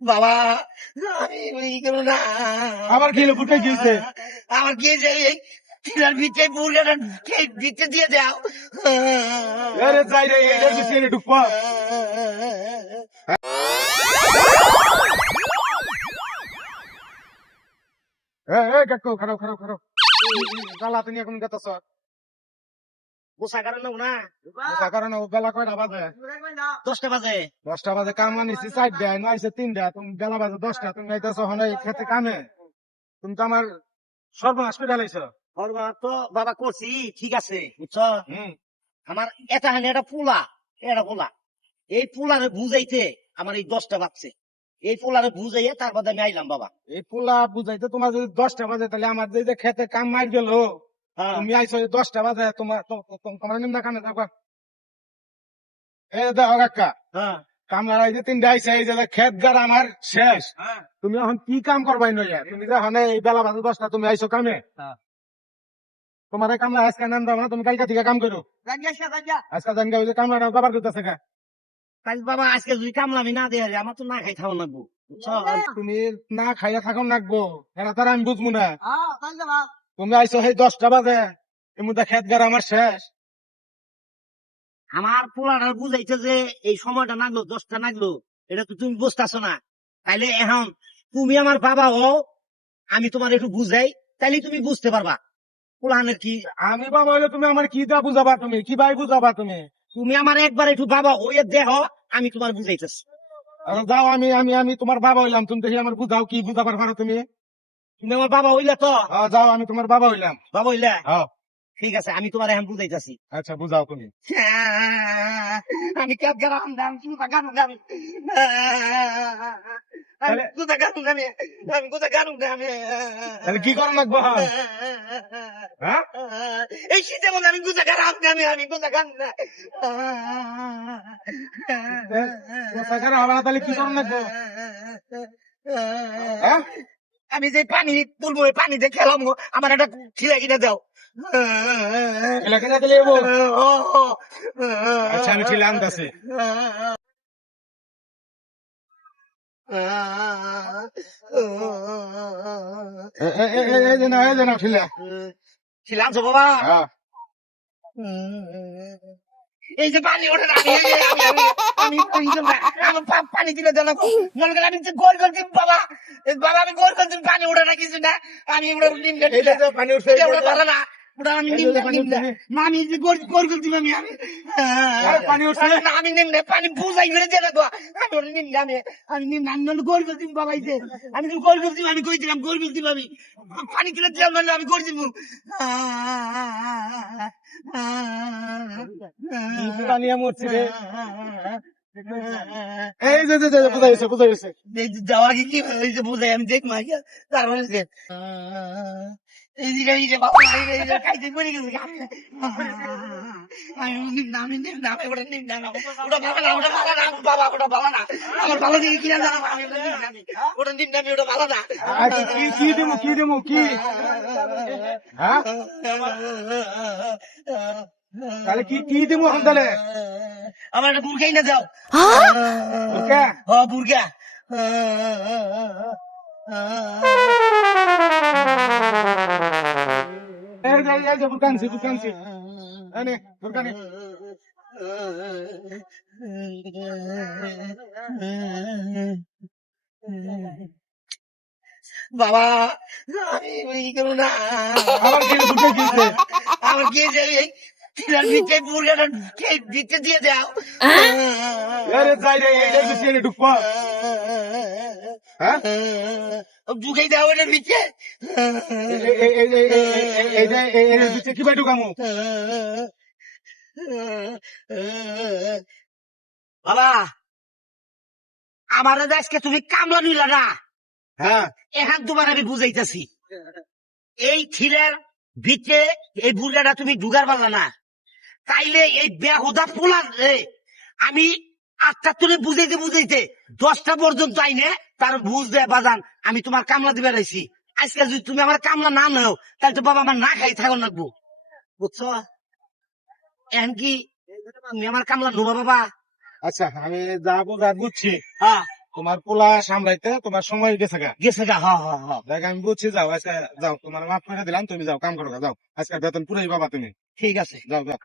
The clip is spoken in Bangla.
বাবা আমি ওই করো না আবার কি হলো? কোথায় গিয়েছে? আমার গিয়েছে এই ভিতরে বুড়াটা ভিতরে দিয়ে দাও আরে যাই রে এটার ভিতরে ঢুকবো এ এ কাকু খারাপ খারাপ খারাপ গালা তুমি এখন গেতেছ গোসা কারণ না কারণ বেলা কয়টা বাজে? দশটা বাজে। দশটা বাজে কাম আনিছি চারটা নয়ছে তিনটা তুমি বেলা বাজে দশটা তুমি আইতেছ হনে খেতে কামে। তুমি তো আমার সর্বনাশ করে ঢালাইছো করবা তো বাবা করছি ঠিক আছে বুঝছ আমার এটা হানি পোলা এটা পোলা। এই পোলারে বুঝাইতে আমার এই দশটা বাজছে। এই পোলারে বুঝাইয়া তার বাদে আমি আইলাম বাবা। এই পোলা বুঝাইতে তোমার যদি দশটা বাজে তাহলে আমার যে খেতে কাম মার গেল। তুমি আইছো দশটা বাজে তোমার তোমার নিম্ন কানে যাবা এ দেখো কাকা হ্যাঁ। কামলা এই যে তিনটা আইছে এই যে খেত গার আমার শেষ। হ্যাঁ। তুমি এখন কি কাম করবাই নইয়া তুমি যে হনে এই বেলা বাজে দশটা তুমি আইছো কামে? হ্যাঁ। তোমার কামলা আজকে নাম দাও না তুমি কালকে থেকে কাম করো। আজকে জান। গাও যে বাবার করতেছে কা বাবা আজকে যদি কামলামি না দেয় আমার তো না খাই থাও লাগবো। তুমি না খাইয়া থাকুন লাগবো এটা তার আমি বুঝব না। তুমি আইছো সেই দশটা বাজে। খেত আমার শেষ। আমার পোলাটা বুঝাইছে যে এই সময়টা নাগলো দশটা নাগলো। এটা তো তুমি বুঝতেছো না। তাইলে এখন তুমি আমার বাবা হও আমি তোমার একটু বুঝাই তাইলে তুমি বুঝতে পারবা। পোলাহানের কি? আমি বাবা হইলে তুমি আমার কি দা বুঝাবা তুমি? কি ভাই বুঝাবা তুমি? তুমি আমার একবার একটু বাবা হয়ে দেহ আমি তোমার বুঝাইতেছি। যাও আমি আমি আমি তোমার বাবা হইলাম। তুমি দেখি আমার বুঝাও কি বুঝাবার পারো তুমি? তুমি আমার বাবা হইলে তো? আহ, যাও আমি তোমার বাবা হইলাম। বাবা হইলে? হ্যাঁ। ঠিক আছে আমি তোমার এখন বুঝাইতেছি। আচ্ছা বুঝাও তুমি। আমি কাজ গান গান গান গান তাহলে কি করা লাগবো হ্যাঁ? হ্যাঁ? এই শীতে মধ্যে আমি আমি হবে না তাহলে কি করা লাগবো হ্যাঁ? আমি যে পানি তুলবো পানিতে খেলাম আমার একটা খিলা কিনে দাও। আচ্ছা আমি ঠেলে আনতেছি ঠেলে। বাবা হ্যাঁ। এই যে পানি ওঠে আমি আমি আমি- আমি পানি দিলে দেন মনে করেন আমি গোল করছি বাবা বাবা আমি গোল করছি পানি ওঠে না কিছু না। আমি ওটা পানি ভালো না। আমি এই যে পানি নিম্নে উঠছে। না? আমি যে গোল গোল করছি আমি আমি। আরে পানি উঠছে। না? আমি নিম্নে পানি বুঝাই ফেলে দেন তো আমি ওটা নিম্নে আমি আমি নিম্নে আমি গোল করছি বাবা এই যে। আমি তো গোল করছি আমি কই দিলাম গোল করছি আমি পানি তুলে দিলাম নইলে আমি করে দিব পানি আমি রে। এই যে যে যে গেছে বুঝাই গেছে যাওয়া কি বুঝাই আমি দেখ মাইয়া তারপরে যে ওটা নিম না ওটা ওটা ভালো না বাবা ভালো না। আমার ভালো দিকে কিনা জানা ওটা নিম না ওটা নিম না আমি ওটা ভালো না। আচ্ছা কি কি দেবো কি দেবো কি? হ্যাঁ? তাহলে কি কি দেবো এখন তাহলে? আমার একটা বুরখাই না যাও বুরকা? হ বুরখা বাবা আমি ওই করো না। আবার কি আমার কি টিলার ভিতরে বুরখাটা ভিতরে দিয়ে দাও। আরে যাই রে এই যে সিনে ঢুকবো। হ্যাঁ ঢুকাই দাও এটার ভিতরে ভিতরে ঢুকামু বাবা আমার আজকে তুমি কামলা নিলা না হ্যাঁ এখন তোমার আমি বুঝাইতেছি এই ছিলের ভিতরে এই বুড়াটা তুমি ঢুকার পারলা না তাইলে এই বেহুদা পোলার আমি আটটা তুলে বুঝাইতে বুঝাইতে দশটা পর্যন্ত আইনে তার বুঝ দেয় বাজান আমি তোমার কামলা দিবে রাইছি আজকে যদি তুমি আমার কামলা না নাও তাহলে তো বাবা আমার না খাই থাকো লাগবো। বুঝছ? এখন কি তুমি আমার কামলা নোবা বাবা? আচ্ছা আমি যা বুঝা বুঝছি। হ্যাঁ। তোমার পোলা সামলাইতে তোমার সময় গেছে গা। গেছে গা হ হ হ দেখ আমি বুঝছি যাও আজকে যাও তোমার মাফ করে দিলাম তুমি যাও কাম করো যাও। আজকে বেতন পুরাই পাবা তুমি। ঠিক আছে। যাও যাও।